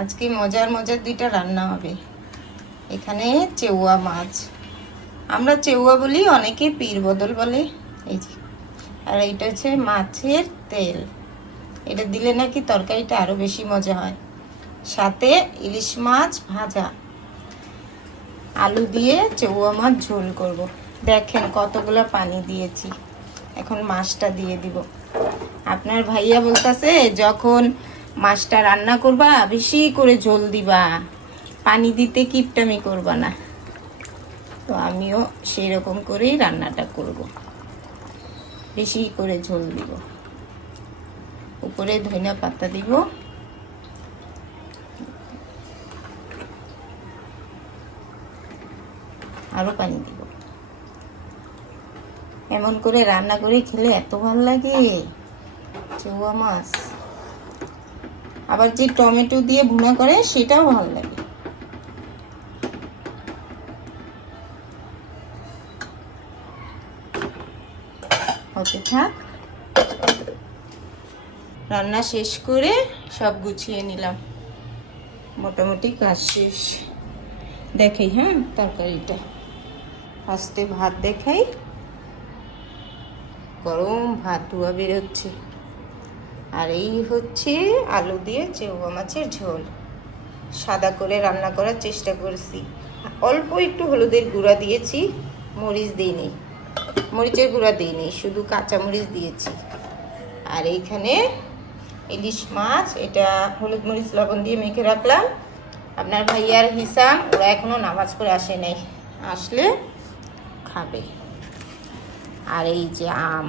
আজকে মজার মজার দুইটা রান্না হবে। এখানে চেউয়া মাছ, আমরা চেউয়া বলি, অনেকে পীর বদল বলে। এই যে, আর এইটা হচ্ছে মাছের তেল। এটা দিলে নাকি তরকারিটা আরো বেশি মজা হয়। সাথে ইলিশ মাছ ভাজা, আলু দিয়ে চেউয়া মাছ ঝোল করব। দেখেন কতগুলো পানি দিয়েছি। এখন মাছটা দিয়ে দিব। আপনার ভাইয়া বলতেছে যখন মাছটা রান্না করবা বেশি করে ঝোল দিবা, পানি দিতে কিপটামি করবা না। তো আমিও সেই রকম করেই রান্নাটা করব, বেশি করে ঝোল দিব। উপরে ধনিয়া পাতা দিব, আরো পানি দিব। এমন করে রান্না করে খেলে এত ভালো লাগে চেউয়া মাছ। আবার যে টমেটো দিয়ে ভুনা করে সেটাও ভালো লাগে। হতে থাক। রান্না শেষ করে সব গুছিয়ে নিলাম, মোটামুটি কাজ শেষ। দেখাই হ্যাঁ তরকারিটা, ফার্স্টে ভাত দেখাই। গরম ভাত ধোয়া বেরোচ্ছে। আর এই হচ্ছে আলু দিয়ে চেউয়া মাছের ঝোল। সাদা করে রান্না করার চেষ্টা করছি। অল্প একটু হলুদের গুঁড়া দিয়েছি, মরিচ দিইনি, মরিচের গুঁড়া দিইনি, শুধু কাঁচা মরিচ দিয়েছি। আর এইখানে ইলিশ মাছ, এটা হলুদ মরিচ লবণ দিয়ে মেখে রাখলাম। আপনার ভাইয়ার হিসাম, ওরা এখনো নামাজ পড়ে আসে নাই, আসলে খাবে। আর এই যে আম,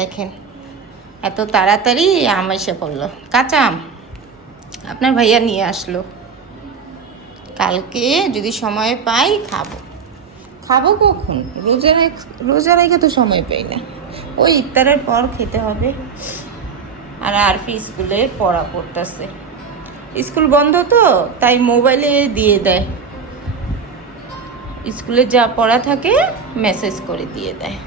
দেখেন এত তাড়াতাড়ি আম এসে পড়লো। কাঁচা আম আপনার ভাইয়া নিয়ে আসলো। কালকে যদি সময় পাই খাবো। খাবো কখন? রোজা রেখে তো সময় পাই না, ওই ইফতারের পর খেতে হবে। আর আরফি স্কুলে পড়া পড়তেছে, স্কুল বন্ধ তো তাই মোবাইলে দিয়ে দেয়, স্কুলে যা পড়া থাকে মেসেজ করে দিয়ে দেয়।